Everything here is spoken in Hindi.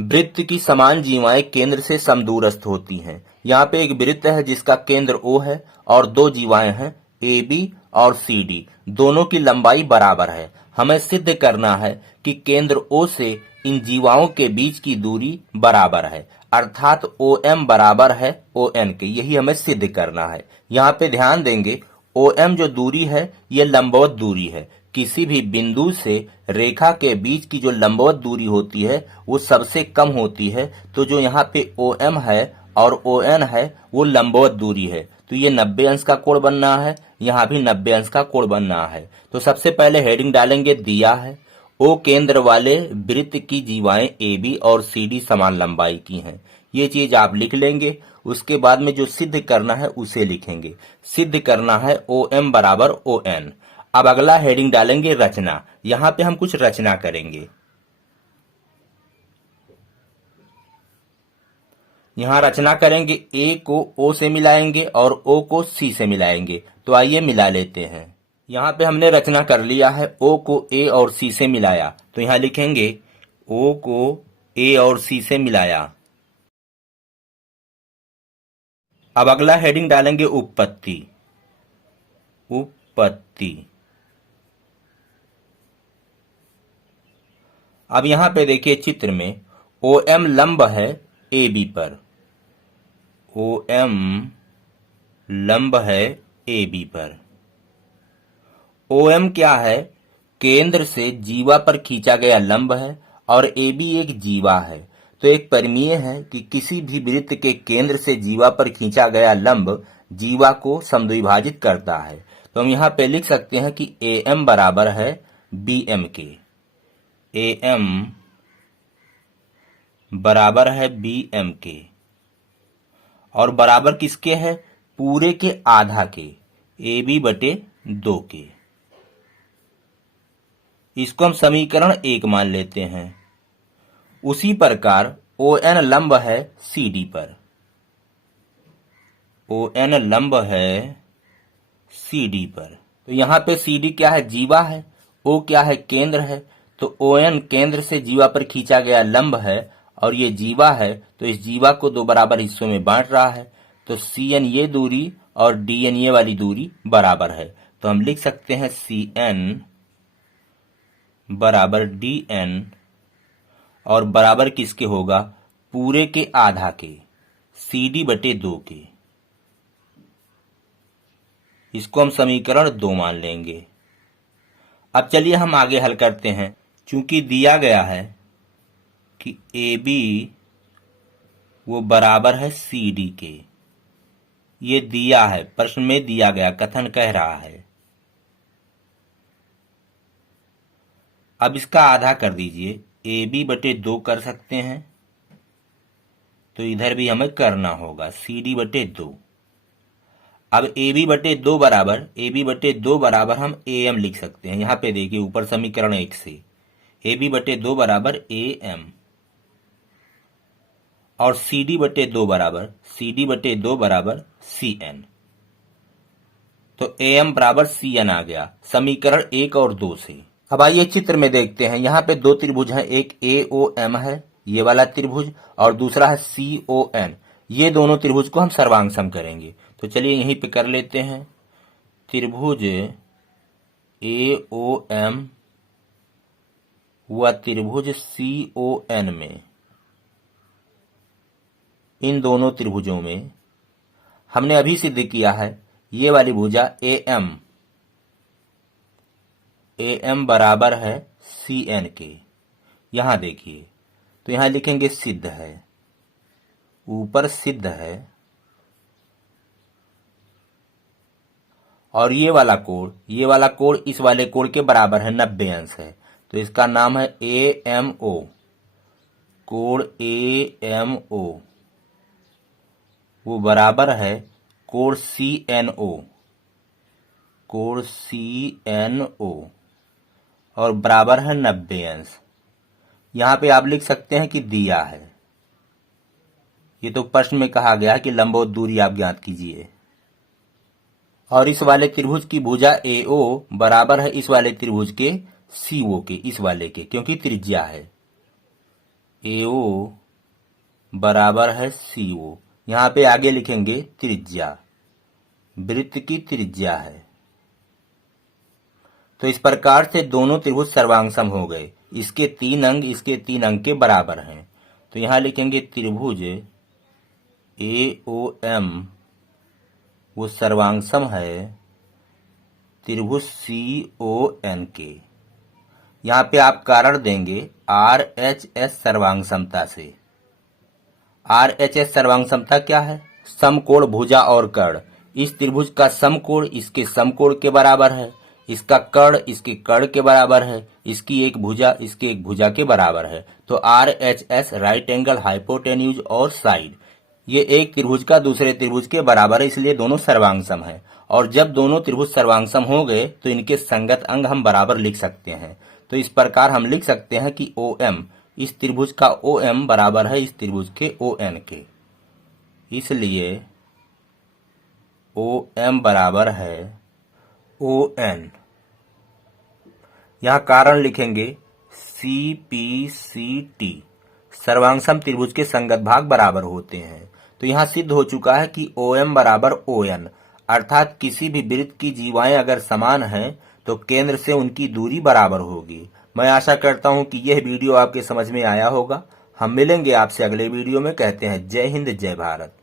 वृत्त की समान जीवाएं केंद्र से समदूरस्थ होती हैं। यहाँ पे एक वृत्त है जिसका केंद्र O है और दो जीवाएं हैं AB और CD। दोनों की लंबाई बराबर है। हमें सिद्ध करना है कि केंद्र O से इन जीवाओं के बीच की दूरी बराबर है, अर्थात OM बराबर है ON के। यही हमें सिद्ध करना है। यहाँ पे ध्यान देंगे, OM जो दूरी है ये लंबवत दूरी है। किसी भी बिंदु से रेखा के बीच की जो लंबवत दूरी होती है वो सबसे कम होती है। तो जो यहाँ पे OM है और ON है वो लंबवत दूरी है। तो ये 90 अंश का कोण बनना है, यहाँ भी 90 अंश का कोण बनना है। तो सबसे पहले हेडिंग डालेंगे, दिया है O केंद्र वाले वृत्त की जीवाएं AB और CD समान लंबाई की हैं। ये चीज आप लिख लेंगे। उसके बाद में जो सिद्ध करना है उसे लिखेंगे। सिद्ध करना है OM बराबर ON। अब अगला हेडिंग डालेंगे, रचना। यहाँ पे हम कुछ रचना करेंगे। यहाँ रचना करेंगे, A को O से मिलाएंगे और O को C से मिलाएंगे। तो आइए मिला लेते हैं। यहाँ पे हमने रचना कर लिया है, O को A और C से मिलाया। तो यहाँ लिखेंगे O को A और C से मिलाया। अब अगला हेडिंग डालेंगे, उपपत्ति। उपपत्ति। अब यहाँ पे देखिए चित्र में OM लंब है AB पर। OM लंब है AB पर। OM क्या है? केंद्र से जीवा पर खींचा गया लंब है और AB एक जीवा है। तो एक परिमेय है कि किसी भी वृत्त के केंद्र से जीवा पर खींचा गया लंब जीवा को समद्विभाजित करता है। तो हम यहाँ पे लिख सकते हैं कि AM बराबर है BM के। AM बराबर है BM के और बराबर किसके है? पूरे के आधा के, AB बटे 2 के। इसको हम समीकरण 1 मान लेते हैं। उसी प्रकार ON लंब है CD पर। ON लंब है CD पर। तो यहाँ पे CD क्या है? जीवा है। O क्या है? केंद्र है। तो ON केंद्र से जीवा पर खींचा गया लंब है और ये जीवा है। तो इस जीवा को दो बराबर हिस्सों में बांट रहा है। तो CN ये दूरी और DN ये वाली दूरी बराबर है। तो हम लिख सकते हैं CN बराबर DN और बराबर किसके होगा? पूरे के आधा के, CD बटे 2 के। इसको हम समीकरण 2 मान लेंगे। अब चलिए हम आगे हल करते हैं। चूंकि दिया गया है कि AB वो बराबर है CD के, ये दिया है, प्रश्न में दिया गया, कथन कह रहा है। अब इसका आधा कर दीजिए, AB बटे 2 कर सकते हैं। तो इधर भी हमें करना होगा CD बटे 2। अब AB बटे 2 बराबर हम AM लिख सकते हैं। यहाँ पे देखिए ऊपर समीकरण 1 से AB बटे 2 बराबर AM और CD बटे 2 बराबर CN। तो AM बराबर CN आ गया समीकरण 1 और 2 से। अब आइए चित्र में देखते हैं। यहाँ पे दो त्रिभुज हैं, एक AOM है ये वाला त्रिभुज और दूसरा है CON। ये दोनों त्रिभुज को हम सर्वांग सम करेंगे। तो चलिए यहीं पे कर लेते हैं। त्रिभुज AOM व त्रिभुज CON में, इन दोनों त्रिभुजों में हमने अभी सिद्ध किया है ये वाली भुजा AM बराबर है CN के। यहां देखिए, तो यहां लिखेंगे सिद्ध है, ऊपर सिद्ध है। और ये वाला कोण इस वाले कोण के बराबर है, 90 अंश है। तो इसका नाम है AMO, कोण AMO वो बराबर है कोण CNO और बराबर है 90 अंश। यहां पे आप लिख सकते हैं कि दिया है। ये तो प्रश्न में कहा गया है कि लंबवत दूरी आप ज्ञात कीजिए। और इस वाले त्रिभुज की भुजा AO बराबर है इस वाले त्रिभुज के CO के, इस वाले के, क्योंकि त्रिज्या है। AO बराबर है CO। यहाँ पे आगे लिखेंगे त्रिज्या, वृत्त की त्रिज्या है। तो इस प्रकार से दोनों त्रिभुज सर्वांगसम हो गए। इसके 3 अंग इसके 3 अंग के बराबर हैं। तो यहाँ लिखेंगे त्रिभुज AOM वो सर्वांगसम है त्रिभुज CON के। यहाँ पे आप कारण देंगे RHS सर्वांगसमता से। RHS सर्वांगसमता क्या है? समकोण भुजा और कर्ण। इस त्रिभुज का समकोण इसके समकोण के बराबर है, इसका कर्ण इसके कर्ण के बराबर है, इसकी एक भुजा इसके एक भुजा के बराबर है। तो RHS राइट एंगल हाइपोटेन्यूज और साइड, ये एक त्रिभुज का दूसरे त्रिभुज के बराबर है, इसलिए दोनों सर्वांगसम है। और जब दोनों त्रिभुज सर्वांगसम हो गए तो इनके संगत अंग हम बराबर लिख सकते हैं। तो इस प्रकार हम लिख सकते हैं कि OM, इस त्रिभुज का OM बराबर है इस त्रिभुज के ON के, इसलिए OM बराबर है ON। यहाँ कारण लिखेंगे CPCT, सर्वांगसम त्रिभुज के संगत भाग बराबर होते हैं। तो यहाँ सिद्ध हो चुका है कि OM बराबर ON, अर्थात किसी भी वृत्त की जीवाएं अगर समान हैं तो केंद्र से उनकी दूरी बराबर होगी। मैं आशा करता हूं कि यह वीडियो आपके समझ में आया होगा। हम मिलेंगे आपसे अगले वीडियो में। कहते हैं जय हिंद, जय भारत।